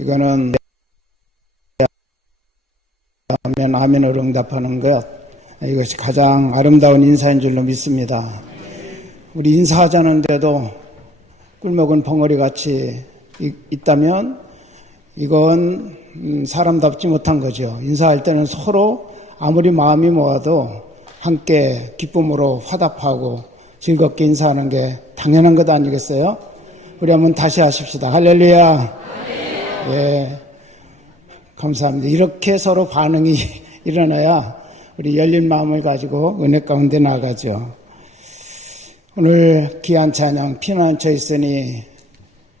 이거는 아멘으로 응답하는 것, 이것이 가장 아름다운 인사인 줄로 믿습니다. 우리 인사하자는데도 꿀먹은 벙어리같이 있다면 이건 사람답지 못한 거죠. 인사할 때는 서로 아무리 마음이 모아도 함께 기쁨으로 화답하고 즐겁게 인사하는 게 당연한 것 아니겠어요? 우리 한번 다시 하십시다. 할렐루야. 예, 감사합니다. 이렇게 서로 반응이 일어나야 우리 열린 마음을 가지고 은혜 가운데 나가죠. 오늘 귀한 찬양 피난처 있으니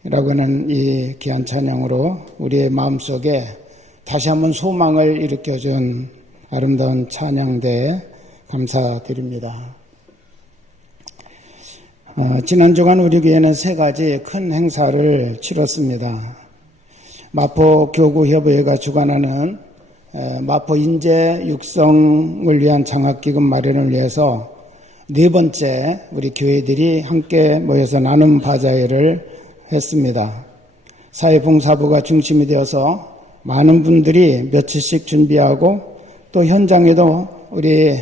라고 하는 이 귀한 찬양으로 우리의 마음속에 다시 한번 소망을 일으켜준 아름다운 찬양대에 감사드립니다. 지난 주간 우리 교회는 세 가지 큰 행사를 치렀습니다. 마포교구협의회가 주관하는 마포 인재 육성을 위한 장학기금 마련을 위해서 네 번째 우리 교회들이 함께 모여서 나눔 바자회를 했습니다. 사회봉사부가 중심이 되어서 많은 분들이 며칠씩 준비하고 또 현장에도 우리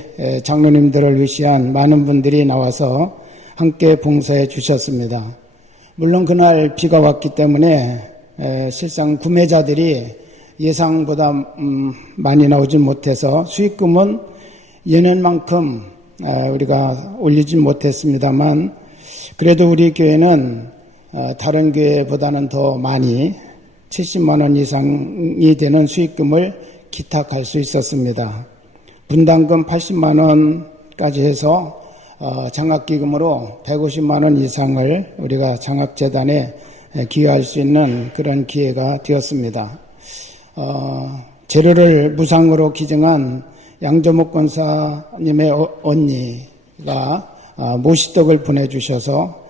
장로님들을 위시한 많은 분들이 나와서 함께 봉사해 주셨습니다. 물론 그날 비가 왔기 때문에 실상 구매자들이 예상보다 많이 나오지 못해서 수익금은 예년만큼 우리가 올리지 못했습니다만 그래도 우리 교회는 다른 교회보다는 더 많이 70만 원 이상이 되는 수익금을 기탁할 수 있었습니다. 분담금 80만 원까지 해서 장학기금으로 150만 원 이상을 우리가 장학재단에 기여할 수 있는 그런 기회가 되었습니다. 재료를 무상으로 기증한 양조목 권사님의 언니가 모시떡을 보내주셔서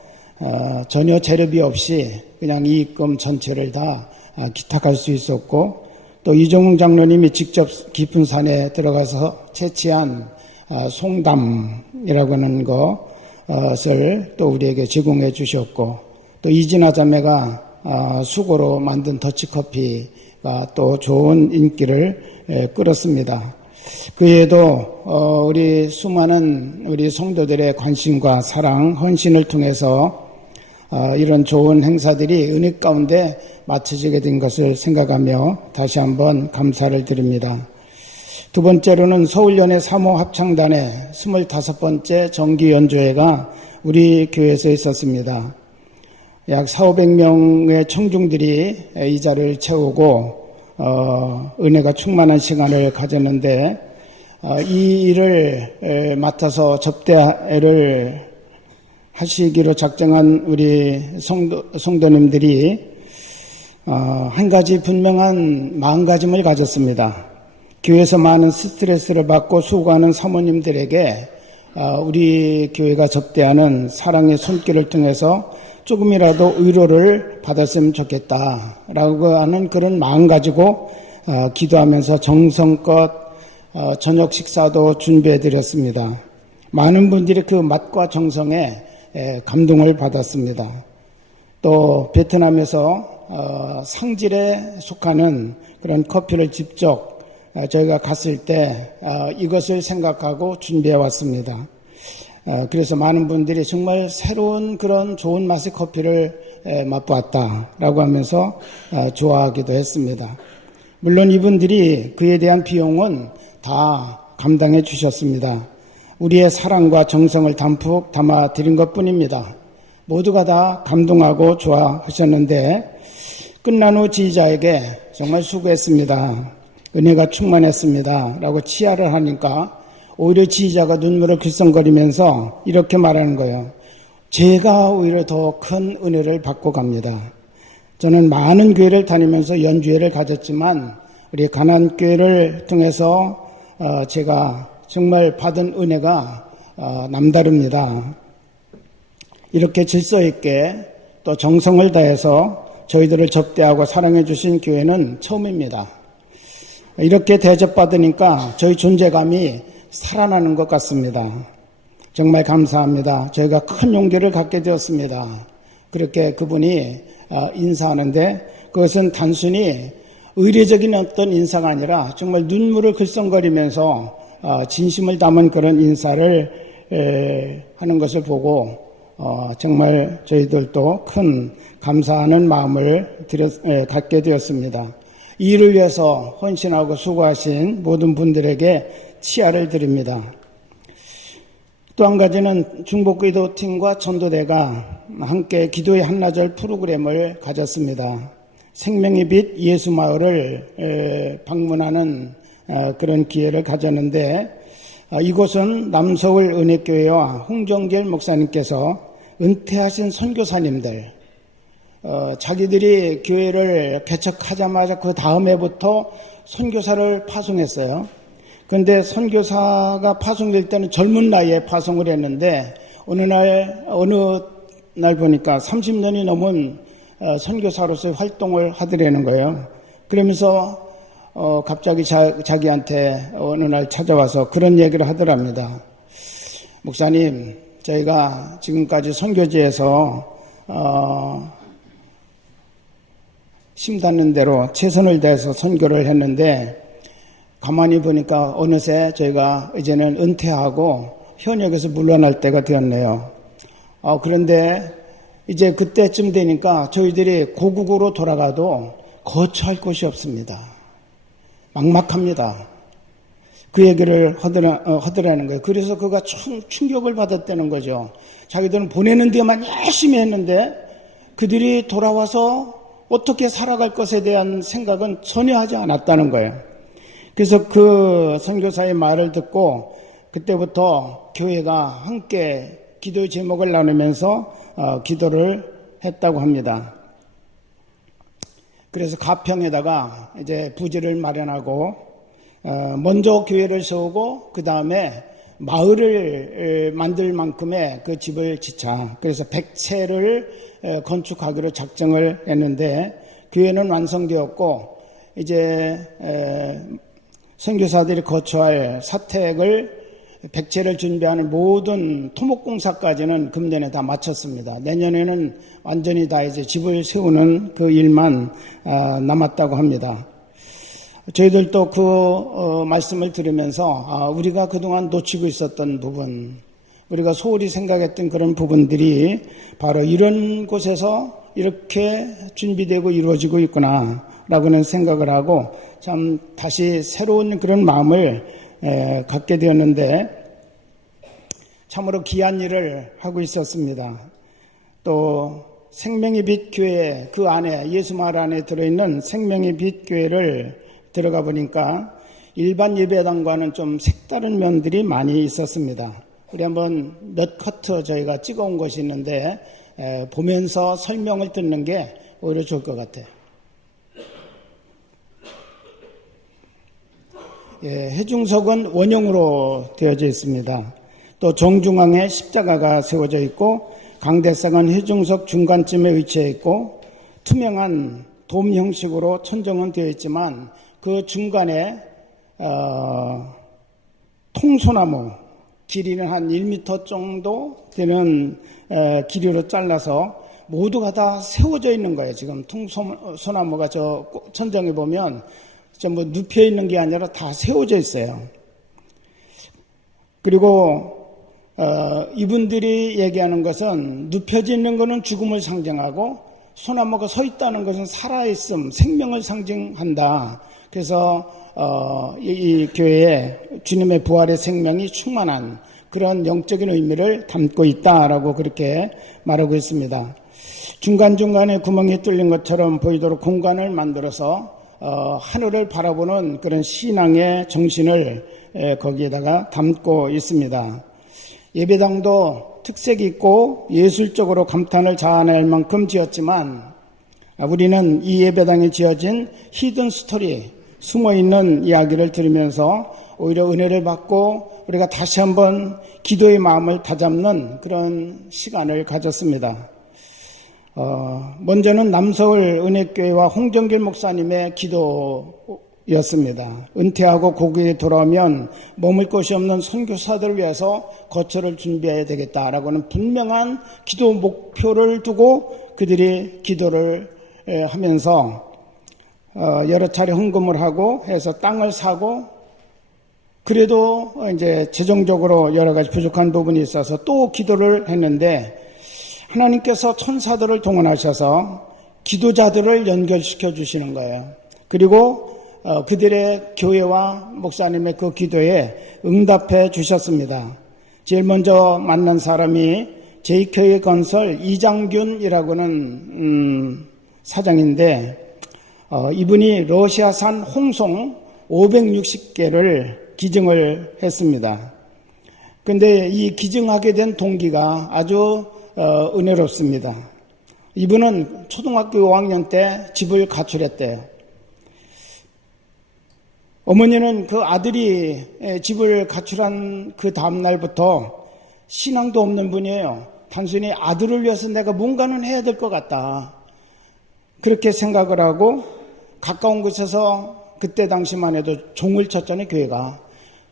전혀 재료비 없이 그냥 이익금 전체를 다 기탁할 수 있었고 또 이종웅 장로님이 직접 깊은 산에 들어가서 채취한 송담이라고 하는 것을 또 우리에게 제공해 주셨고 또 이진아 자매가 수고로 만든 더치커피가 또 좋은 인기를 끌었습니다. 그 외에도 우리 수많은 우리 성도들의 관심과 사랑, 헌신을 통해서 이런 좋은 행사들이 은혜 가운데 마쳐지게 된 것을 생각하며 다시 한번 감사를 드립니다. 두 번째로는 서울연회 3호 합창단의 25번째 정기연주회가 우리 교회에서 있었습니다. 약 4,500명의 청중들이 이 자리를 채우고 은혜가 충만한 시간을 가졌는데 이 일을 맡아서 접대를 하시기로 작정한 우리 성도님들이 한 가지 분명한 마음가짐을 가졌습니다. 교회에서 많은 스트레스를 받고 수고하는 사모님들에게 우리 교회가 접대하는 사랑의 손길을 통해서 조금이라도 위로를 받았으면 좋겠다라고 하는 그런 마음 가지고 기도하면서 정성껏 저녁 식사도 준비해드렸습니다. 많은 분들이 그 맛과 정성에 감동을 받았습니다. 또 베트남에서 상질에 속하는 그런 커피를 직접 저희가 갔을 때 이것을 생각하고 준비해 왔습니다. 그래서 많은 분들이 정말 새로운 그런 좋은 맛의 커피를 맛보았다라고 하면서 좋아하기도 했습니다. 물론 이분들이 그에 대한 비용은 다 감당해 주셨습니다. 우리의 사랑과 정성을 담뿍 담아 드린 것뿐입니다. 모두가 다 감동하고 좋아하셨는데 끝난 후 지휘자에게 정말 수고했습니다. 은혜가 충만했습니다. 라고 치하를 하니까 오히려 지휘자가 눈물을 글썽거리면서 이렇게 말하는 거예요. 제가 오히려 더 큰 은혜를 받고 갑니다. 저는 많은 교회를 다니면서 연주회를 가졌지만 우리 가난교회를 통해서 제가 정말 받은 은혜가 남다릅니다. 이렇게 질서 있게 또 정성을 다해서 저희들을 접대하고 사랑해 주신 교회는 처음입니다. 이렇게 대접받으니까 저희 존재감이 살아나는 것 같습니다. 정말 감사합니다. 저희가 큰 용기를 갖게 되었습니다. 그렇게 그분이 인사하는데 그것은 단순히 의례적인 어떤 인사가 아니라 정말 눈물을 글썽거리면서 진심을 담은 그런 인사를 하는 것을 보고 정말 저희들도 큰 감사하는 마음을 갖게 되었습니다. 이 일을 위해서 헌신하고 수고하신 모든 분들에게 치아를 드립니다. 또 한 가지는 중복기도팀과 전도대가 함께 기도의 한나절 프로그램을 가졌습니다. 생명의 빛 예수마을을 방문하는 그런 기회를 가졌는데, 이곳은 남서울 은혜교회와 홍정길 목사님께서 은퇴하신 선교사님들, 자기들이 교회를 개척하자마자 그 다음 해부터 선교사를 파송했어요. 그런데 선교사가 파송될 때는 젊은 나이에 파송을 했는데 어느 날 보니까 30년이 넘은 선교사로서의 활동을 하더라는 거예요. 그러면서 갑자기 자기한테 어느 날 찾아와서 그런 얘기를 하더랍니다. 목사님, 저희가 지금까지 선교지에서 심닿는 대로 최선을 다해서 선교를 했는데 가만히 보니까 어느새 저희가 이제는 은퇴하고 현역에서 물러날 때가 되었네요. 그런데 이제 그때쯤 되니까 저희들이 고국으로 돌아가도 거처할 곳이 없습니다. 막막합니다. 그 얘기를 하더라는 거예요. 그래서 그가 참 충격을 받았다는 거죠. 자기들은 보내는 데만 열심히 했는데 그들이 돌아와서 어떻게 살아갈 것에 대한 생각은 전혀 하지 않았다는 거예요. 그래서 그 선교사의 말을 듣고 그때부터 교회가 함께 기도의 제목을 나누면서 기도를 했다고 합니다. 그래서 가평에다가 이제 부지를 마련하고 먼저 교회를 세우고 그 다음에 마을을 만들 만큼의 그 집을 짓자. 그래서 100채를 건축하기로 작정을 했는데 교회는 완성되었고 이제 선교사들이 거처할 사택을 100채를 준비하는 모든 토목공사까지는 금년에 다 마쳤습니다. 내년에는 완전히 다 이제 집을 세우는 그 일만 남았다고 합니다. 저희들도 그 말씀을 들으면서 우리가 그동안 놓치고 있었던 부분, 우리가 소홀히 생각했던 그런 부분들이 바로 이런 곳에서 이렇게 준비되고 이루어지고 있구나라고는 생각을 하고 참 다시 새로운 그런 마음을 갖게 되었는데 참으로 귀한 일을 하고 있었습니다. 또 생명의 빛 교회 그 안에 예수마을 안에 들어있는 생명의 빛 교회를 들어가 보니까 일반 예배당과는 좀 색다른 면들이 많이 있었습니다. 우리 한번 몇 커트 저희가 찍어온 것이 있는데 보면서 설명을 듣는 게 오히려 좋을 것 같아요. 해중석은 원형으로 되어져 있습니다. 또 정중앙에 십자가가 세워져 있고 강대상은 해중석 중간쯤에 위치해 있고 투명한 돔 형식으로 천정은 되어 있지만 그 중간에 통소나무 길이는 한 1m 정도 되는 길이로 잘라서 모두가 다 세워져 있는 거예요. 지금 통소나무가 저 천정에 보면 전부 눕혀 있는 게 아니라 다 세워져 있어요. 그리고 이분들이 얘기하는 것은 눕혀져 있는 것은 죽음을 상징하고 소나무가 서 있다는 것은 살아있음, 생명을 상징한다. 그래서 이 교회에 주님의 부활의 생명이 충만한 그런 영적인 의미를 담고 있다라고 그렇게 말하고 있습니다. 중간중간에 구멍이 뚫린 것처럼 보이도록 공간을 만들어서 하늘을 바라보는 그런 신앙의 정신을 거기에다가 담고 있습니다. 예배당도 특색이 있고 예술적으로 감탄을 자아낼 만큼 지었지만 우리는 이 예배당에 지어진 히든 스토리, 숨어있는 이야기를 들으면서 오히려 은혜를 받고 우리가 다시 한번 기도의 마음을 다잡는 그런 시간을 가졌습니다. 먼저는 남서울 은혜교회와 홍정길 목사님의 기도였습니다. 은퇴하고 고국에 돌아오면 머물 곳이 없는 선교사들을 위해서 거처를 준비해야 되겠다라고는 분명한 기도 목표를 두고 그들이 기도를 하면서 여러 차례 헌금을 하고 해서 땅을 사고, 그래도 이제 재정적으로 여러 가지 부족한 부분이 있어서 또 기도를 했는데, 하나님께서 천사들을 동원하셔서 기도자들을 연결시켜 주시는 거예요. 그리고 그들의 교회와 목사님의 그 기도에 응답해 주셨습니다. 제일 먼저 만난 사람이 제2교회 건설 이장균이라고는 사장인데, 이분이 러시아산 홍송 560개를 기증을 했습니다. 그런데 이 기증하게 된 동기가 아주 은혜롭습니다. 이분은 초등학교 5학년 때 집을 가출했대요. 어머니는 그 아들이 집을 가출한 그 다음날부터 신앙도 없는 분이에요. 단순히 아들을 위해서 내가 뭔가는 해야 될 것 같다, 그렇게 생각을 하고, 가까운 곳에서 그때 당시만 해도 종을 쳤잖아요. 교회가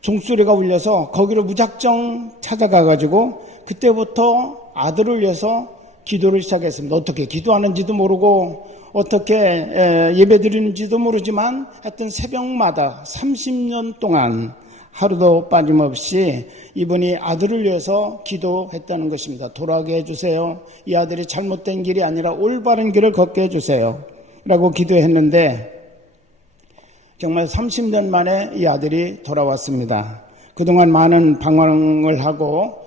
종소리가 울려서 거기로 무작정 찾아가가지고 그때부터 아들을 위해서 기도를 시작했습니다. 어떻게 기도하는지도 모르고 어떻게 예배 드리는지도 모르지만 하여튼 새벽마다 30년 동안 하루도 빠짐없이 이분이 아들을 위해서 기도했다는 것입니다. 돌아가게 해주세요. 이 아들이 잘못된 길이 아니라 올바른 길을 걷게 해주세요 라고 기도했는데, 정말 30년 만에 이 아들이 돌아왔습니다. 그동안 많은 방황을 하고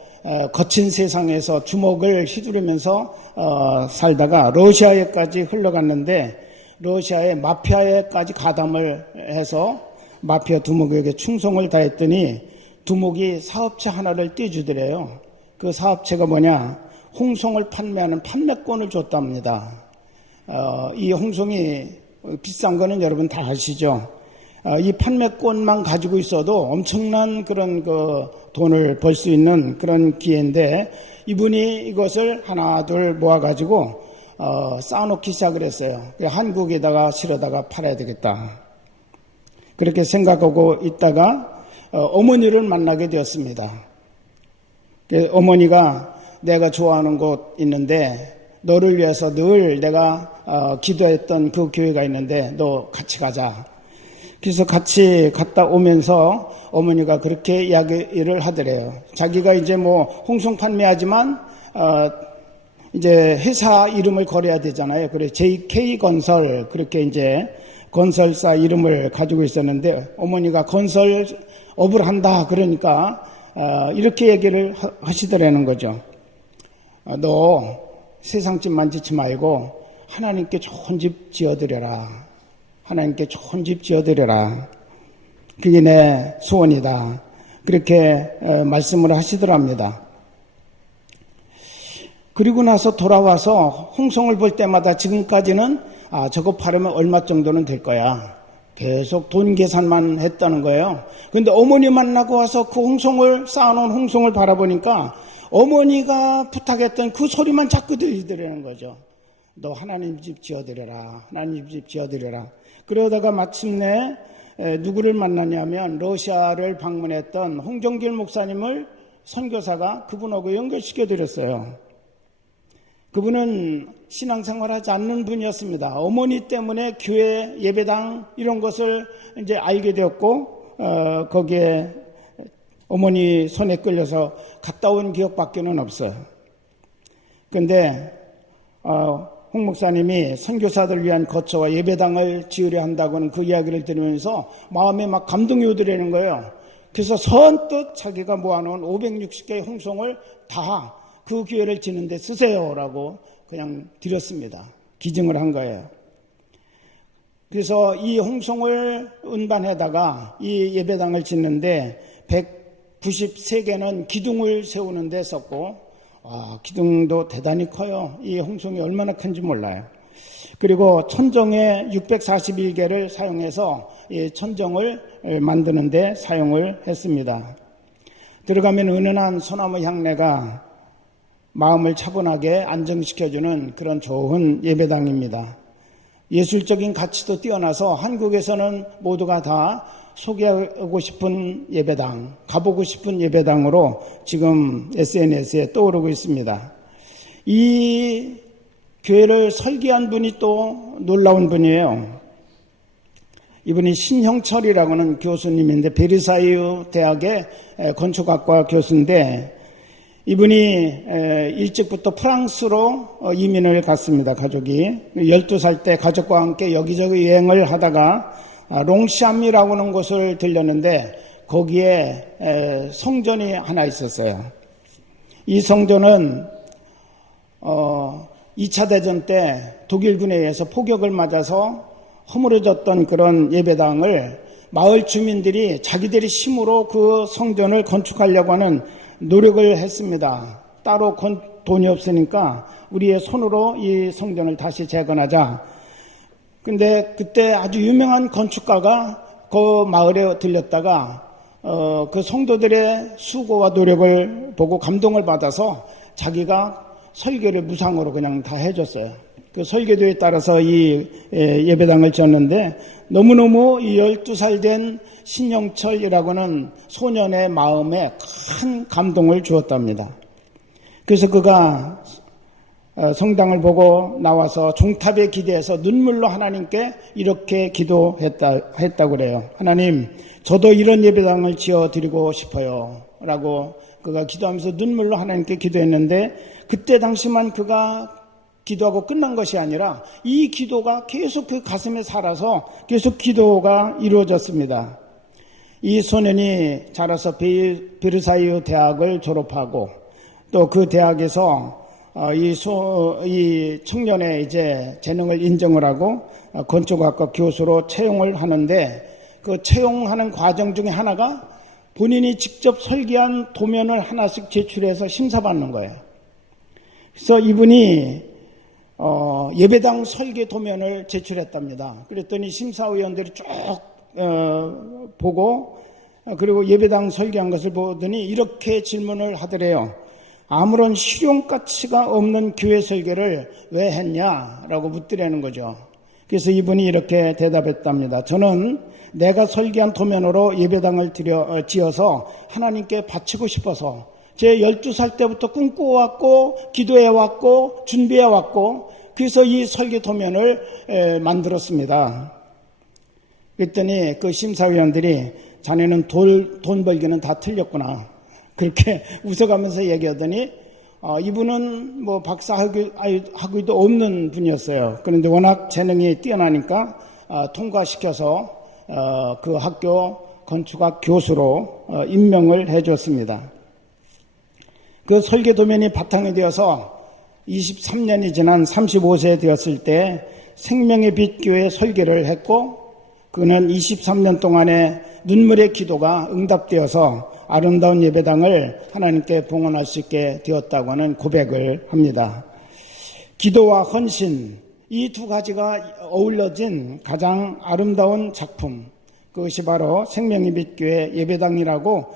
거친 세상에서 주먹을 휘두르면서 살다가 러시아에까지 흘러갔는데, 러시아의 마피아에까지 가담을 해서 마피아 두목에게 충성을 다했더니 두목이 사업체 하나를 떼주더래요. 그 사업체가 뭐냐, 홍송을 판매하는 판매권을 줬답니다. 이 홍송이 비싼 거는 여러분 다 아시죠? 이 판매권만 가지고 있어도 엄청난 그런 돈을 벌 수 있는 그런 기회인데, 이분이 이것을 하나 둘 모아가지고 쌓아놓기 시작을 했어요. 한국에다가 실어다가 팔아야 되겠다, 그렇게 생각하고 있다가 어머니를 만나게 되었습니다. 어머니가 내가 좋아하는 곳 있는데 너를 위해서 늘 내가 기도했던 그 교회가 있는데 너 같이 가자. 그래서 같이 갔다 오면서 어머니가 그렇게 이야기를 하더래요. 자기가 이제 뭐 홍송 판매하지만 이제 회사 이름을 걸어야 되잖아요. 그래서 JK 건설, 그렇게 이제 건설사 이름을 가지고 있었는데, 어머니가 건설업을 한다 그러니까 이렇게 얘기를 하시더라는 거죠. 너 세상 집만 짓지 말고 하나님께 좋은 집 지어드려라. 하나님께 좋은 집 지어드려라. 그게 내 소원이다. 그렇게 말씀을 하시더랍니다. 그리고 나서 돌아와서 홍송을 볼 때마다 지금까지는 저거 팔으면 얼마 정도는 될 거야, 계속 돈 계산만 했다는 거예요. 그런데 어머니 만나고 와서 그 홍송을, 쌓아놓은 홍송을 바라보니까 어머니가 부탁했던 그 소리만 자꾸 들리더라는 거죠. 너 하나님 집 지어드려라, 하나님 집 지어드려라. 그러다가 마침내 누구를 만나냐면 러시아를 방문했던 홍정길 목사님을 선교사가 그분하고 연결시켜드렸어요. 그분은 신앙생활하지 않는 분이었습니다. 어머니 때문에 교회, 예배당 이런 것을 이제 알게 되었고, 거기에 어머니 손에 끌려서 갔다 온 기억밖에는 없어요. 그런데 홍 목사님이 선교사들 위한 거처와 예배당을 지으려 한다고는 그 이야기를 들으면서 마음에 막 감동이 오더라는 거예요. 그래서 선뜻 자기가 모아놓은 560개의 홍송을 다 그 교회를 짓는 데 쓰세요라고 그냥 드렸습니다. 기증을 한 거예요. 그래서 이 홍송을 운반해다가 이 예배당을 짓는데 193개는 기둥을 세우는 데 썼고, 기둥도 대단히 커요. 이 홍송이 얼마나 큰지 몰라요. 그리고 천정에 641개를 사용해서 이 천정을 만드는 데 사용을 했습니다. 들어가면 은은한 소나무 향내가 마음을 차분하게 안정시켜주는 그런 좋은 예배당입니다. 예술적인 가치도 뛰어나서 한국에서는 모두가 다 소개하고 싶은 예배당, 가보고 싶은 예배당으로 지금 SNS에 떠오르고 있습니다. 이 교회를 설계한 분이 또 놀라운 분이에요. 이분이 신형철이라고는 교수님인데 베르사유 대학의 건축학과 교수인데 이분이 일찍부터 프랑스로 이민을 갔습니다. 가족이 12살 때 가족과 함께 여기저기 여행을 하다가 롱샴이라고 하는 곳을 들렸는데 거기에 성전이 하나 있었어요. 이 성전은 2차 대전 때 독일군에 의해서 포격을 맞아서 허물어졌던 그런 예배당을 마을 주민들이 자기들의 힘으로 그 성전을 건축하려고 하는 노력을 했습니다. 따로 돈이 없으니까 우리의 손으로 이 성전을 다시 재건하자. 근데 그때 아주 유명한 건축가가 그 마을에 들렸다가 그 성도들의 수고와 노력을 보고 감동을 받아서 자기가 설계를 무상으로 그냥 다 해줬어요. 그 설계도에 따라서 이 예배당을 지었는데 너무너무 이 12살 된 신영철이라고는 소년의 마음에 큰 감동을 주었답니다. 그래서 그가 성당을 보고 나와서 종탑에 기대해서 눈물로 하나님께 이렇게 기도했다고 그래요. 하나님, 저도 이런 예배당을 지어드리고 싶어요. 라고 그가 기도하면서 눈물로 하나님께 기도했는데 그때 당시만 그가 기도하고 끝난 것이 아니라 이 기도가 계속 그 가슴에 살아서 계속 기도가 이루어졌습니다. 이 소년이 자라서 베르사유 대학을 졸업하고 또 그 대학에서 이 청년의 이제 재능을 인정을 하고 건축학과 교수로 채용을 하는데 그 채용하는 과정 중에 하나가 본인이 직접 설계한 도면을 하나씩 제출해서 심사받는 거예요. 그래서 이분이 예배당 설계 도면을 제출했답니다. 그랬더니 심사위원들이 쭉 보고 그리고 예배당 설계한 것을 보더니 이렇게 질문을 하더래요. 아무런 실용가치가 없는 교회 설계를 왜 했냐라고 묻더라는 거죠. 그래서 이분이 이렇게 대답했답니다. 저는 내가 설계한 도면으로 예배당을 지어서 하나님께 바치고 싶어서 제 12살 때부터 꿈꿔왔고 기도해왔고 준비해왔고 그래서 이 설계 도면을 만들었습니다. 그랬더니 그 심사위원들이 자네는 돈 벌기는 다 틀렸구나. 그렇게 웃어가면서 얘기하더니 이분은 뭐 박사 학위도 없는 분이었어요. 그런데 워낙 재능이 뛰어나니까 통과시켜서 그 학교 건축학 교수로 임명을 해줬습니다. 그 설계 도면이 바탕이 되어서 23년이 지난 35세 되었을 때 생명의 빛 교회 설계를 했고 그는 23년 동안의 눈물의 기도가 응답되어서 아름다운 예배당을 하나님께 봉헌할 수 있게 되었다고 하는 고백을 합니다. 기도와 헌신, 이 두 가지가 어울려진 가장 아름다운 작품, 그것이 바로 생명의 빛 교회 예배당이라고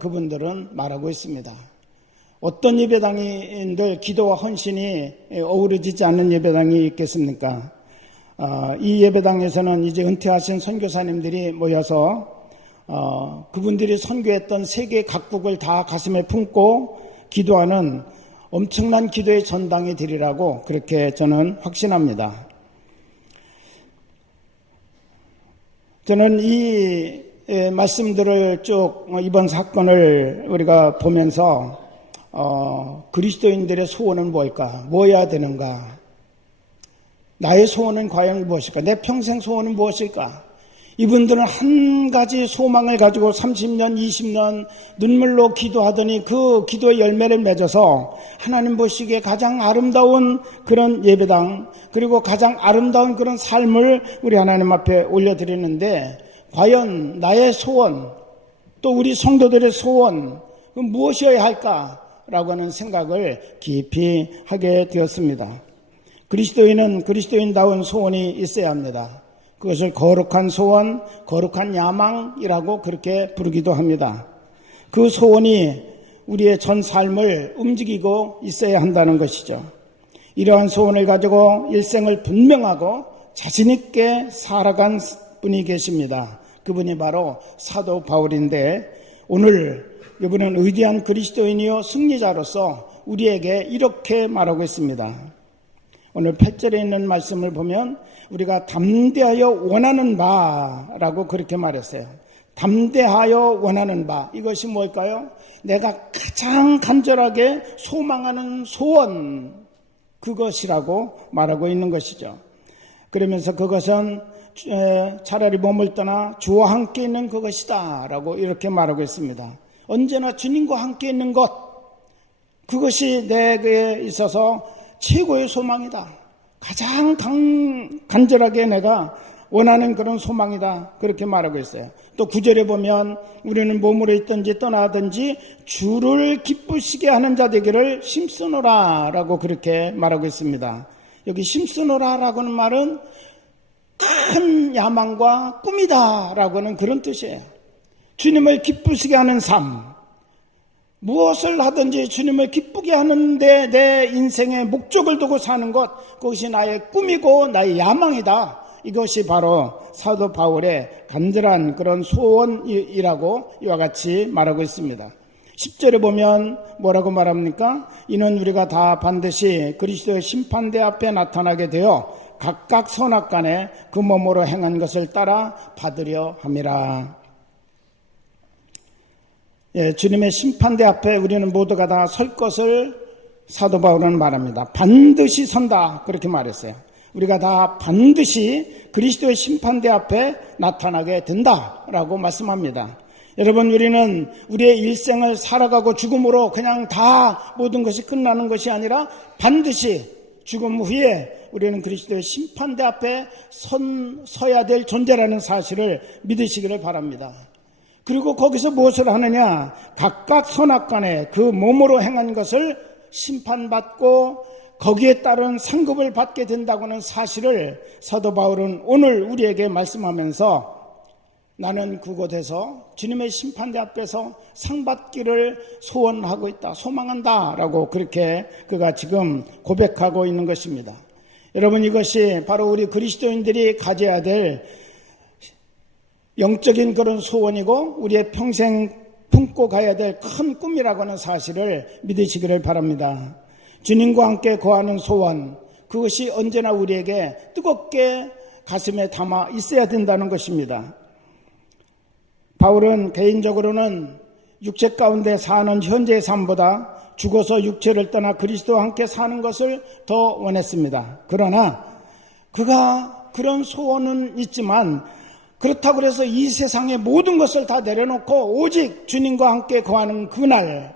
그분들은 말하고 있습니다. 어떤 예배당인들 기도와 헌신이 어우러지지 않는 예배당이 있겠습니까? 이 예배당에서는 이제 은퇴하신 선교사님들이 모여서 그분들이 선교했던 세계 각국을 다 가슴에 품고 기도하는 엄청난 기도의 전당이 되리라고 그렇게 저는 확신합니다. 저는 이 말씀들을 쭉 이번 사건을 우리가 보면서 그리스도인들의 소원은 뭘까? 뭐 해야 되는가? 나의 소원은 과연 무엇일까? 내 평생 소원은 무엇일까? 이분들은 한 가지 소망을 가지고 30년, 20년 눈물로 기도하더니 그 기도의 열매를 맺어서 하나님 보시기에 가장 아름다운 그런 예배당 그리고 가장 아름다운 그런 삶을 우리 하나님 앞에 올려드리는데 과연 나의 소원 또 우리 성도들의 소원 무엇이어야 할까라고 하는 생각을 깊이 하게 되었습니다. 그리스도인은 그리스도인다운 소원이 있어야 합니다. 그것을 거룩한 소원, 거룩한 야망이라고 그렇게 부르기도 합니다. 그 소원이 우리의 전 삶을 움직이고 있어야 한다는 것이죠. 이러한 소원을 가지고 일생을 분명하고 자신 있게 살아간 분이 계십니다. 그분이 바로 사도 바울인데 오늘 이분은 위대한 그리스도인이요 승리자로서 우리에게 이렇게 말하고 있습니다. 오늘 8절에 있는 말씀을 보면 우리가 담대하여 원하는 바라고 그렇게 말했어요. 담대하여 원하는 바, 이것이 뭘까요? 내가 가장 간절하게 소망하는 소원, 그것이라고 말하고 있는 것이죠. 그러면서 그것은 차라리 몸을 떠나 주와 함께 있는 그것이다 라고 이렇게 말하고 있습니다. 언제나 주님과 함께 있는 것, 그것이 내게 있어서 최고의 소망이다. 가장 간절하게 내가 원하는 그런 소망이다. 그렇게 말하고 있어요. 또 9절에 보면 우리는 몸으로 있든지 떠나든지 주를 기쁘시게 하는 자 되기를 힘쓰노라 라고 그렇게 말하고 있습니다. 여기 힘쓰노라 라고는 말은 큰 야망과 꿈이다 라고 하는 그런 뜻이에요. 주님을 기쁘시게 하는 삶, 무엇을 하든지 주님을 기쁘게 하는데 내 인생의 목적을 두고 사는 것, 그것이 나의 꿈이고 나의 야망이다. 이것이 바로 사도 바울의 간절한 그런 소원이라고 이와 같이 말하고 있습니다. 10절에 보면 뭐라고 말합니까? 이는 우리가 다 반드시 그리스도의 심판대 앞에 나타나게 되어 각각 선악간에 그 몸으로 행한 것을 따라 받으려 함이라. 주님의 심판대 앞에 우리는 모두가 다 설 것을 사도 바울은 말합니다. 반드시 선다, 그렇게 말했어요. 우리가 다 반드시 그리스도의 심판대 앞에 나타나게 된다라고 말씀합니다. 여러분, 우리는 우리의 일생을 살아가고 죽음으로 그냥 다 모든 것이 끝나는 것이 아니라 반드시 죽음 후에 우리는 그리스도의 심판대 앞에 서야 될 존재라는 사실을 믿으시기를 바랍니다. 그리고 거기서 무엇을 하느냐? 각각 선악간에 그 몸으로 행한 것을 심판받고 거기에 따른 상급을 받게 된다고 하는 사실을 사도 바울은 오늘 우리에게 말씀하면서 나는 그곳에서 주님의 심판대 앞에서 상 받기를 소원하고 있다, 소망한다 라고 그렇게 그가 지금 고백하고 있는 것입니다. 여러분, 이것이 바로 우리 그리스도인들이 가져야 될 영적인 그런 소원이고 우리의 평생 품고 가야 될 큰 꿈이라고 하는 사실을 믿으시기를 바랍니다. 주님과 함께 거하는 소원, 그것이 언제나 우리에게 뜨겁게 가슴에 담아 있어야 된다는 것입니다. 바울은 개인적으로는 육체 가운데 사는 현재의 삶보다 죽어서 육체를 떠나 그리스도와 함께 사는 것을 더 원했습니다. 그러나 그가 그런 소원은 있지만 그렇다고 해서 이 세상의 모든 것을 다 내려놓고 오직 주님과 함께 거하는 그날,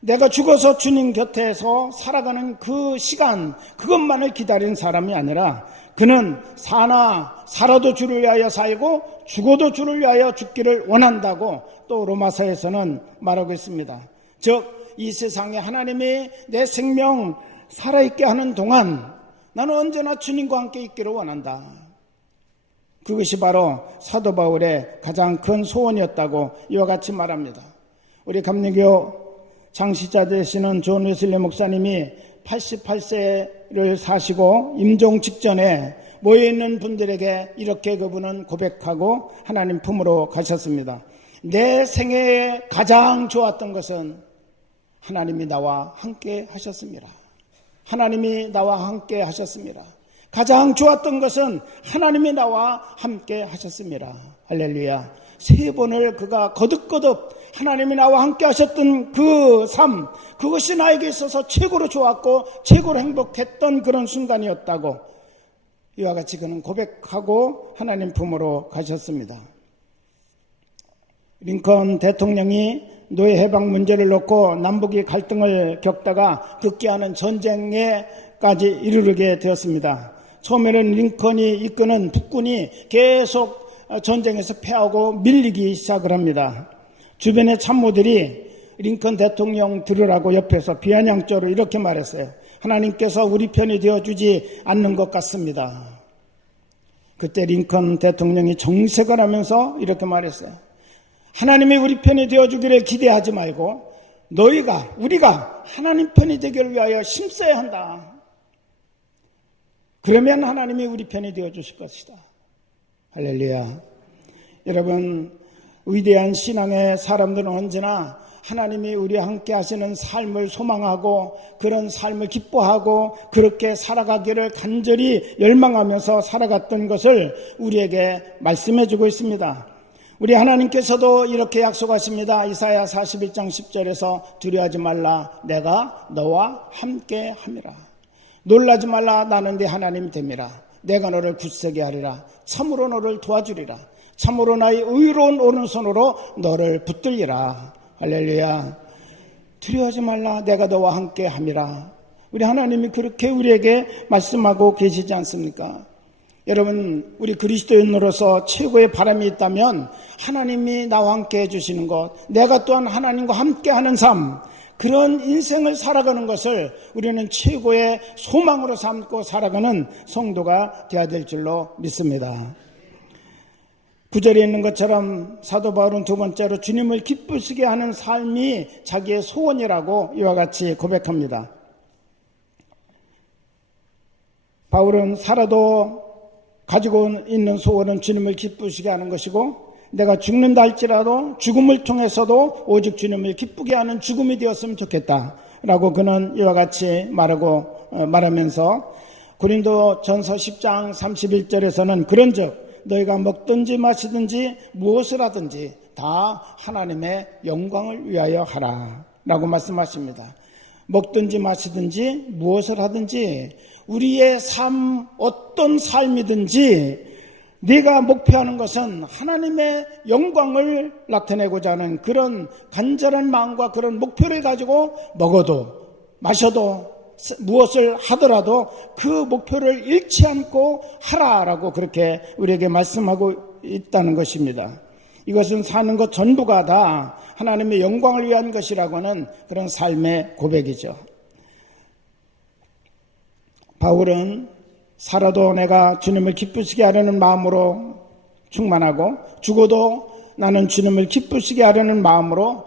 내가 죽어서 주님 곁에서 살아가는 그 시간, 그것만을 기다린 사람이 아니라 그는 살아도 주를 위하여 살고 죽어도 주를 위하여 죽기를 원한다고 또 로마서에서는 말하고 있습니다. 즉 이 세상에 하나님이 내 생명 살아있게 하는 동안 나는 언제나 주님과 함께 있기를 원한다. 그것이 바로 사도 바울의 가장 큰 소원이었다고 이와 같이 말합니다. 우리 감리교 장시자 되시는 존 웨슬리 목사님이 88세를 사시고 임종 직전에 모여있는 분들에게 이렇게 그분은 고백하고 하나님 품으로 가셨습니다. 내 생애에 가장 좋았던 것은 하나님이 나와 함께 하셨습니다. 하나님이 나와 함께 하셨습니다. 가장 좋았던 것은 하나님이 나와 함께 하셨습니다. 할렐루야. 3번을 그가 거듭거듭 하나님이 나와 함께 하셨던 그 삶, 그것이 나에게 있어서 최고로 좋았고 최고로 행복했던 그런 순간이었다고 이와 같이 그는 고백하고 하나님 품으로 가셨습니다. 링컨 대통령이 노예 해방 문제를 놓고 남북이 갈등을 겪다가 극기하는 전쟁에까지 이르게 되었습니다. 처음에는 링컨이 이끄는 북군이 계속 전쟁에서 패하고 밀리기 시작을 합니다. 주변의 참모들이 링컨 대통령 들으라고 옆에서 비아냥조로 이렇게 말했어요. 하나님께서 우리 편이 되어주지 않는 것 같습니다. 그때 링컨 대통령이 정색을 하면서 이렇게 말했어요. 하나님이 우리 편이 되어주기를 기대하지 말고 우리가 하나님 편이 되기를 위하여 힘써야 한다. 그러면 하나님이 우리 편이 되어주실 것이다. 할렐루야. 여러분, 위대한 신앙의 사람들은 언제나 하나님이 우리와 함께 하시는 삶을 소망하고 그런 삶을 기뻐하고 그렇게 살아가기를 간절히 열망하면서 살아갔던 것을 우리에게 말씀해 주고 있습니다. 우리 하나님께서도 이렇게 약속하십니다. 이사야 41장 10절에서 두려워하지 말라, 내가 너와 함께 함이라. 놀라지 말라, 나는 네 하나님이 됨이라. 내가 너를 굳세게 하리라. 참으로 너를 도와주리라. 참으로 나의 의로운 오른손으로 너를 붙들리라. 할렐루야. 두려워하지 말라, 내가 너와 함께 함이라. 우리 하나님이 그렇게 우리에게 말씀하고 계시지 않습니까? 여러분, 우리 그리스도인으로서 최고의 바람이 있다면 하나님이 나와 함께 해주시는 것, 내가 또한 하나님과 함께하는 삶, 그런 인생을 살아가는 것을 우리는 최고의 소망으로 삼고 살아가는 성도가 되어야 될 줄로 믿습니다. 9절에 있는 것처럼 사도 바울은 두 번째로 주님을 기쁘시게 하는 삶이 자기의 소원이라고 이와 같이 고백합니다. 바울은 살아도 가지고 있는 소원은 주님을 기쁘시게 하는 것이고, 내가 죽는다 할지라도 죽음을 통해서도 오직 주님을 기쁘게 하는 죽음이 되었으면 좋겠다라고 그는 이와 같이 말하면서 고린도 전서 10장 31절에서는 그런즉 너희가 먹든지 마시든지 무엇을 하든지 다 하나님의 영광을 위하여 하라 라고 말씀하십니다. 먹든지 마시든지 무엇을 하든지 우리의 삶, 어떤 삶이든지 네가 목표하는 것은 하나님의 영광을 나타내고자 하는 그런 간절한 마음과 그런 목표를 가지고 먹어도 마셔도 무엇을 하더라도 그 목표를 잃지 않고 하라라고 그렇게 우리에게 말씀하고 있다는 것입니다. 이것은 사는 것 전부가 다 하나님의 영광을 위한 것이라고 하는 그런 삶의 고백이죠. 바울은 살아도 내가 주님을 기쁘시게 하려는 마음으로 충만하고 죽어도 나는 주님을 기쁘시게 하려는 마음으로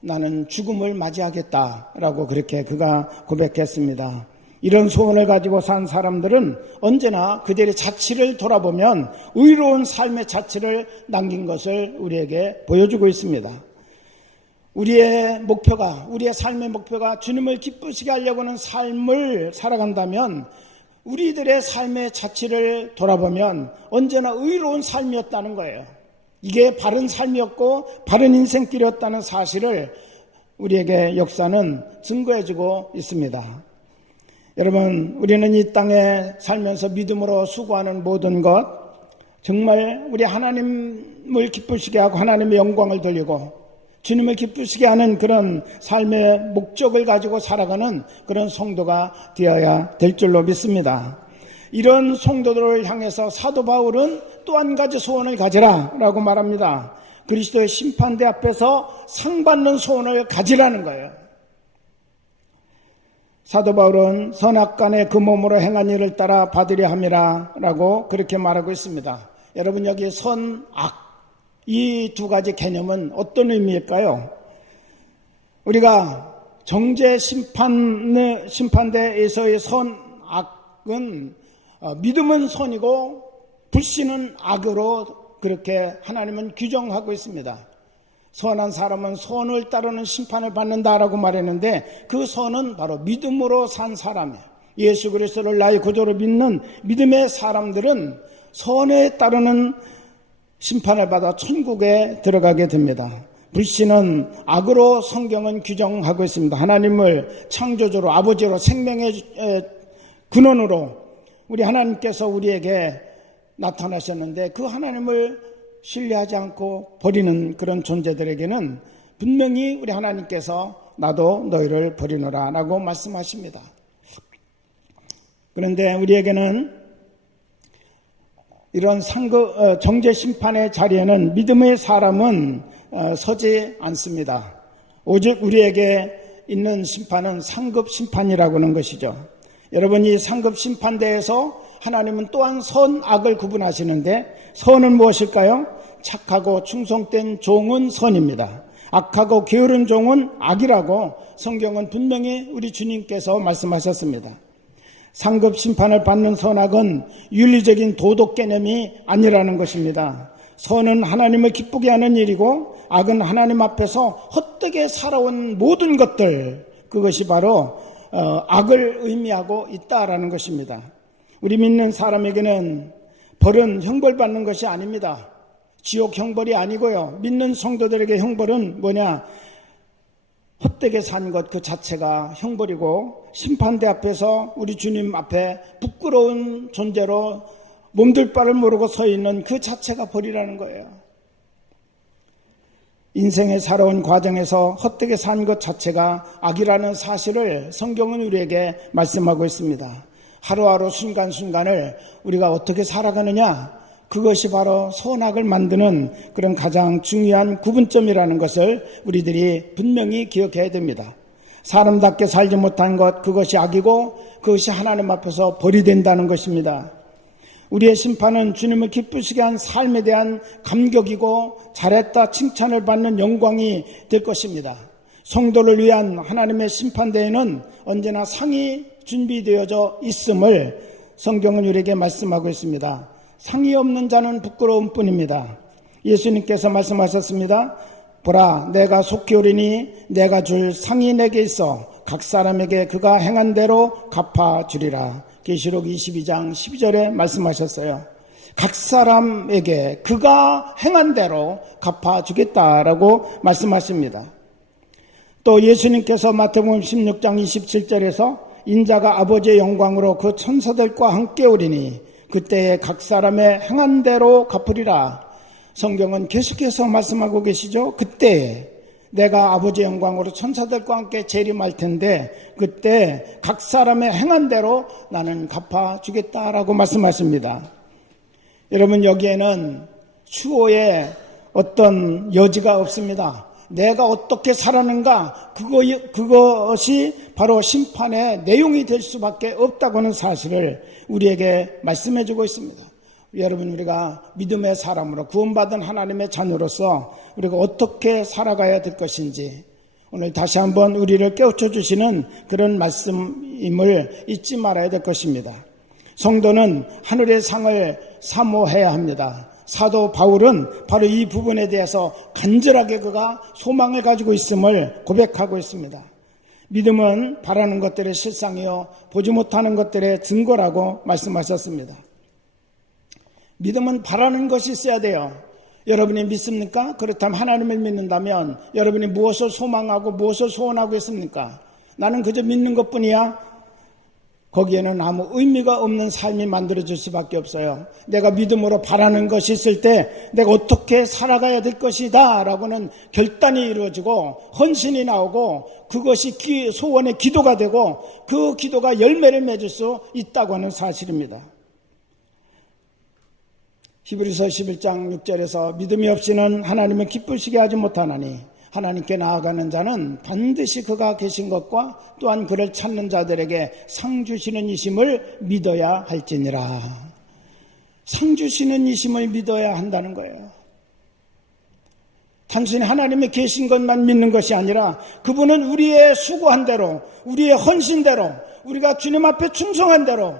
나는 죽음을 맞이하겠다라고 그렇게 그가 고백했습니다. 이런 소원을 가지고 산 사람들은 언제나 그들의 자취를 돌아보면 의로운 삶의 자취를 남긴 것을 우리에게 보여주고 있습니다. 우리의 목표가, 우리의 삶의 목표가 주님을 기쁘시게 하려고 하는 삶을 살아간다면 우리들의 삶의 자취를 돌아보면 언제나 의로운 삶이었다는 거예요. 이게 바른 삶이었고 바른 인생길이었다는 사실을 우리에게 역사는 증거해주고 있습니다. 여러분, 우리는 이 땅에 살면서 믿음으로 수고하는 모든 것, 정말 우리 하나님을 기쁘시게 하고 하나님의 영광을 돌리고 주님을 기쁘시게 하는 그런 삶의 목적을 가지고 살아가는 그런 성도가 되어야 될 줄로 믿습니다. 이런 성도들을 향해서 사도 바울은 또 한 가지 소원을 가지라 라고 말합니다. 그리스도의 심판대 앞에서 상 받는 소원을 가지라는 거예요. 사도 바울은 선악간에 그 몸으로 행한 일을 따라 받으려 함이라 라고 그렇게 말하고 있습니다. 여러분, 여기 선, 악, 이 두 가지 개념은 어떤 의미일까요? 우리가 정죄 심판대에서의 선악은 믿음은 선이고 불신은 악으로 그렇게 하나님은 규정하고 있습니다. 선한 사람은 선을 따르는 심판을 받는다라고 말했는데 그 선은 바로 믿음으로 산 사람이에요. 예수 그리스도를 나의 구주로 믿는 믿음의 사람들은 선에 따르는 심판을 받아 천국에 들어가게 됩니다. 불신은 악으로 성경은 규정하고 있습니다. 하나님을 창조주로, 아버지로, 생명의 근원으로 우리 하나님께서 우리에게 나타나셨는데 그 하나님을 신뢰하지 않고 버리는 그런 존재들에게는 분명히 우리 하나님께서 나도 너희를 버리노라 라고 말씀하십니다. 그런데 우리에게는 이런 정죄 심판의 자리에는 믿음의 사람은 서지 않습니다. 오직 우리에게 있는 심판은 상급 심판이라고 하는 것이죠. 여러분, 이 상급 심판대에서 하나님은 또한 선, 악을 구분하시는데 선은 무엇일까요? 착하고 충성된 종은 선입니다. 악하고 게으른 종은 악이라고 성경은 분명히 우리 주님께서 말씀하셨습니다. 상급 심판을 받는 선악은 윤리적인 도덕 개념이 아니라는 것입니다. 선은 하나님을 기쁘게 하는 일이고 악은 하나님 앞에서 헛되게 살아온 모든 것들, 그것이 바로 악을 의미하고 있다라는 것입니다. 우리 믿는 사람에게는 벌은 형벌받는 것이 아닙니다. 지옥 형벌이 아니고요. 믿는 성도들에게 형벌은 뭐냐? 헛되게 산 것 그 자체가 형벌이고, 심판대 앞에서 우리 주님 앞에 부끄러운 존재로 몸둘 바를 모르고 서 있는 그 자체가 벌이라는 거예요. 인생의 살아온 과정에서 헛되게 산 것 자체가 악이라는 사실을 성경은 우리에게 말씀하고 있습니다. 하루하루 순간순간을 우리가 어떻게 살아가느냐, 그것이 바로 선악을 만드는 그런 가장 중요한 구분점이라는 것을 우리들이 분명히 기억해야 됩니다. 사람답게 살지 못한 것, 그것이 악이고 그것이 하나님 앞에서 벌이 된다는 것입니다. 우리의 심판은 주님을 기쁘시게 한 삶에 대한 감격이고 잘했다 칭찬을 받는 영광이 될 것입니다. 성도를 위한 하나님의 심판대에는 언제나 상이 준비되어져 있음을 성경은 우리에게 말씀하고 있습니다. 상이 없는 자는 부끄러움 뿐입니다. 예수님께서 말씀하셨습니다. 보라, 내가 속히 오리니 내가 줄 상이 내게 있어 각 사람에게 그가 행한 대로 갚아주리라. 계시록 22장 12절에 말씀하셨어요. 각 사람에게 그가 행한 대로 갚아주겠다라고 말씀하십니다. 또 예수님께서 마태복음 16장 27절에서 인자가 아버지의 영광으로 그 천사들과 함께 오리니 그때에 각 사람의 행한 대로 갚으리라. 성경은 계속해서 말씀하고 계시죠. 그때에 내가 아버지의 영광으로 천사들과 함께 재림할 텐데 그때 각 사람의 행한 대로 나는 갚아주겠다라고 말씀하십니다. 여러분, 여기에는 추호의 어떤 여지가 없습니다. 내가 어떻게 살았는가, 그것이 바로 심판의 내용이 될 수밖에 없다고는 사실을 우리에게 말씀해 주고 있습니다. 여러분, 우리가 믿음의 사람으로 구원받은 하나님의 자녀로서 우리가 어떻게 살아가야 될 것인지 오늘 다시 한번 우리를 깨우쳐 주시는 그런 말씀임을 잊지 말아야 될 것입니다. 성도는 하늘의 상을 사모해야 합니다. 사도 바울은 바로 이 부분에 대해서 간절하게 그가 소망을 가지고 있음을 고백하고 있습니다. 믿음은 바라는 것들의 실상이요 보지 못하는 것들의 증거라고 말씀하셨습니다. 믿음은 바라는 것이 있어야 돼요. 여러분이 믿습니까? 그렇다면 하나님을 믿는다면 여러분이 무엇을 소망하고 무엇을 소원하고 있습니까? 나는 그저 믿는 것뿐이야? 거기에는 아무 의미가 없는 삶이 만들어질 수밖에 없어요. 내가 믿음으로 바라는 것이 있을 때 내가 어떻게 살아가야 될 것이다 라고는 결단이 이루어지고 헌신이 나오고 그것이 소원의 기도가 되고 그 기도가 열매를 맺을 수 있다고 하는 사실입니다. 히브리서 11장 6절에서 믿음이 없이는 하나님을 기쁘시게 하지 못하나니 하나님께 나아가는 자는 반드시 그가 계신 것과 또한 그를 찾는 자들에게 상 주시는 이심을 믿어야 할지니라. 상 주시는 이심을 믿어야 한다는 거예요. 단순히 하나님이 계신 것만 믿는 것이 아니라 그분은 우리의 수고한 대로, 우리의 헌신대로, 우리가 주님 앞에 충성한 대로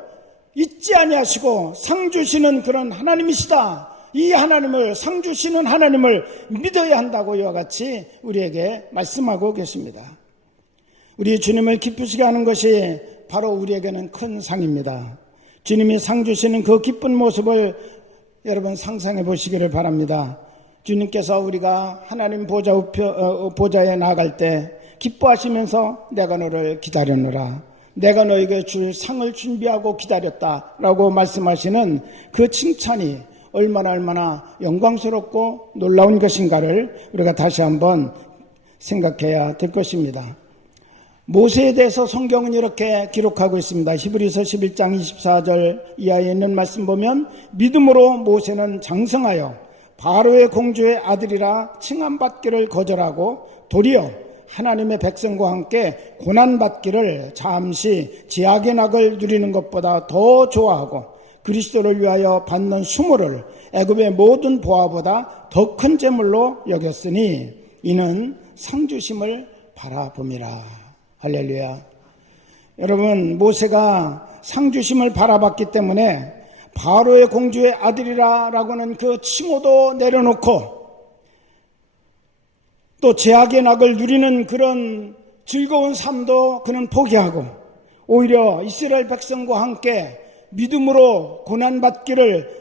잊지 아니하시고 상 주시는 그런 하나님이시다. 이 하나님을, 상 주시는 하나님을 믿어야 한다고 이와 같이 우리에게 말씀하고 계십니다. 우리 주님을 기쁘시게 하는 것이 바로 우리에게는 큰 상입니다. 주님이 상 주시는 그 기쁜 모습을 여러분 상상해 보시기를 바랍니다. 주님께서 우리가 하나님 보좌에 나아갈 때 기뻐하시면서 내가 너를 기다렸노라, 내가 너에게 줄 상을 준비하고 기다렸다라고 말씀하시는 그 칭찬이 얼마나 영광스럽고 놀라운 것인가를 우리가 다시 한번 생각해야 될 것입니다. 모세에 대해서 성경은 이렇게 기록하고 있습니다. 히브리서 11장 24절 이하에 있는 말씀 보면 믿음으로 모세는 장성하여 바로의 공주의 아들이라 칭함받기를 거절하고 도리어 하나님의 백성과 함께 고난받기를 잠시 제약의 낙을 누리는 것보다 더 좋아하고 그리스도를 위하여 받는 수모를 애굽의 모든 보화보다 더 큰 재물로 여겼으니 이는 상주심을 바라봄이라. 할렐루야. 여러분, 모세가 상주심을 바라봤기 때문에 바로의 공주의 아들이라라고는 그 칭호도 내려놓고 또 제약의 낙을 누리는 그런 즐거운 삶도 그는 포기하고 오히려 이스라엘 백성과 함께 믿음으로 고난받기를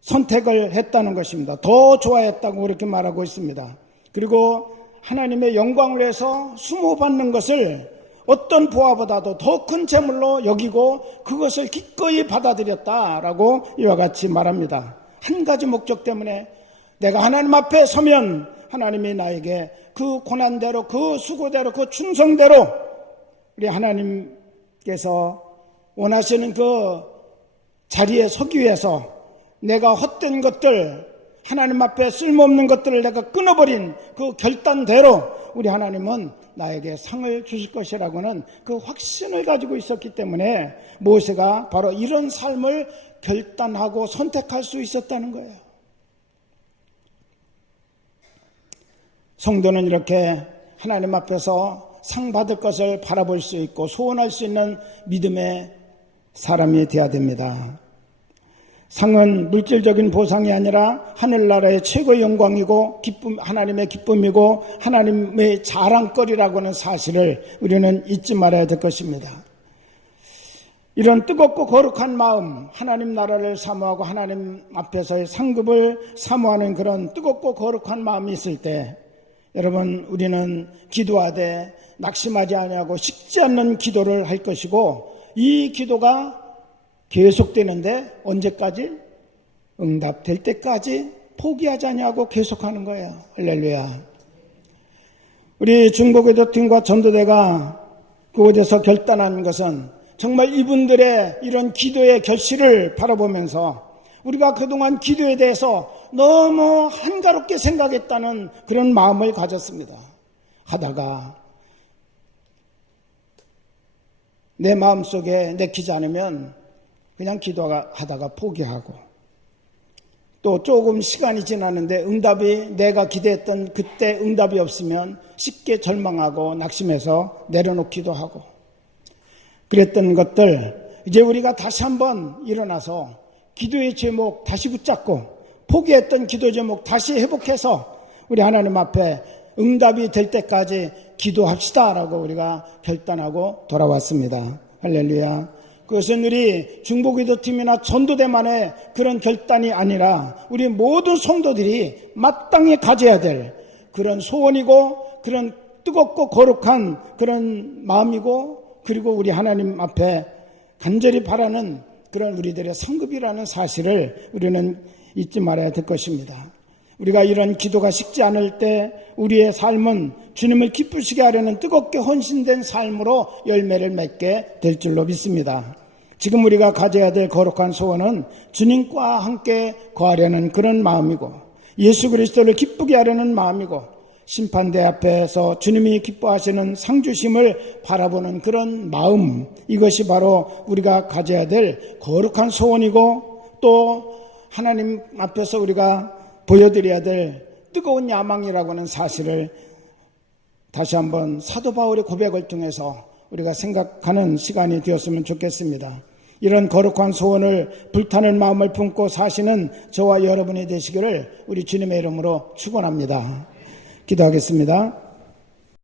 선택을 했다는 것입니다. 더 좋아했다고 그렇게 말하고 있습니다. 그리고 하나님의 영광을 위해서 수모받는 것을 어떤 보화보다도 더 큰 재물로 여기고 그것을 기꺼이 받아들였다라고 이와 같이 말합니다. 한 가지 목적 때문에 내가 하나님 앞에 서면 하나님이 나에게 그 고난대로, 그 수고대로, 그 충성대로 우리 하나님께서 원하시는 그 자리에 서기 위해서 내가 헛된 것들, 하나님 앞에 쓸모없는 것들을 내가 끊어버린 그 결단대로 우리 하나님은 나에게 상을 주실 것이라고는 그 확신을 가지고 있었기 때문에 모세가 바로 이런 삶을 결단하고 선택할 수 있었다는 거예요. 성도는 이렇게 하나님 앞에서 상 받을 것을 바라볼 수 있고 소원할 수 있는 믿음의 사람이 되어야 됩니다. 상은 물질적인 보상이 아니라 하늘나라의 최고의 영광이고 하나님의 기쁨이고 하나님의 자랑거리라고 하는 사실을 우리는 잊지 말아야 될 것입니다. 이런 뜨겁고 거룩한 마음, 하나님 나라를 사모하고 하나님 앞에서의 상급을 사모하는 그런 뜨겁고 거룩한 마음이 있을 때 여러분 우리는 기도하되 낙심하지 아니하고 식지 않는 기도를 할 것이고 이 기도가 계속되는데 언제까지? 응답될 때까지 포기하지 아니하고 계속하는 거예요. 할렐루야. 우리 중보기도팀과 전도대가 그곳에서 결단한 것은 정말 이분들의 이런 기도의 결실을 바라보면서 우리가 그동안 기도에 대해서 너무 한가롭게 생각했다는 그런 마음을 가졌습니다. 하다가 내 마음속에 내키지 않으면 그냥 기도하다가 포기하고 또 조금 시간이 지났는데 응답이 내가 기대했던 그때 응답이 없으면 쉽게 절망하고 낙심해서 내려놓기도 하고 그랬던 것들 이제 우리가 다시 한번 일어나서 기도의 제목 다시 붙잡고 포기했던 기도 제목 다시 회복해서 우리 하나님 앞에 응답이 될 때까지 기도합시다라고 우리가 결단하고 돌아왔습니다. 할렐루야. 그것은 우리 중보기도팀이나 전도대만의 그런 결단이 아니라 우리 모든 성도들이 마땅히 가져야 될 그런 소원이고 그런 뜨겁고 거룩한 그런 마음이고 그리고 우리 하나님 앞에 간절히 바라는 그런 우리들의 상급이라는 사실을 우리는 잊지 말아야 될 것입니다. 우리가 이런 기도가 식지 않을 때 우리의 삶은 주님을 기쁘시게 하려는 뜨겁게 헌신된 삶으로 열매를 맺게 될 줄로 믿습니다. 지금 우리가 가져야 될 거룩한 소원은 주님과 함께 거하려는 그런 마음이고 예수 그리스도를 기쁘게 하려는 마음이고 심판대 앞에서 주님이 기뻐하시는 상주심을 바라보는 그런 마음, 이것이 바로 우리가 가져야 될 거룩한 소원이고 또 하나님 앞에서 우리가 보여드려야 될 뜨거운 야망이라고 하는 사실을 다시 한번 사도 바울의 고백을 통해서 우리가 생각하는 시간이 되었으면 좋겠습니다. 이런 거룩한 소원을 불타는 마음을 품고 사시는 저와 여러분이 되시기를 우리 주님의 이름으로 축원합니다. 기도하겠습니다.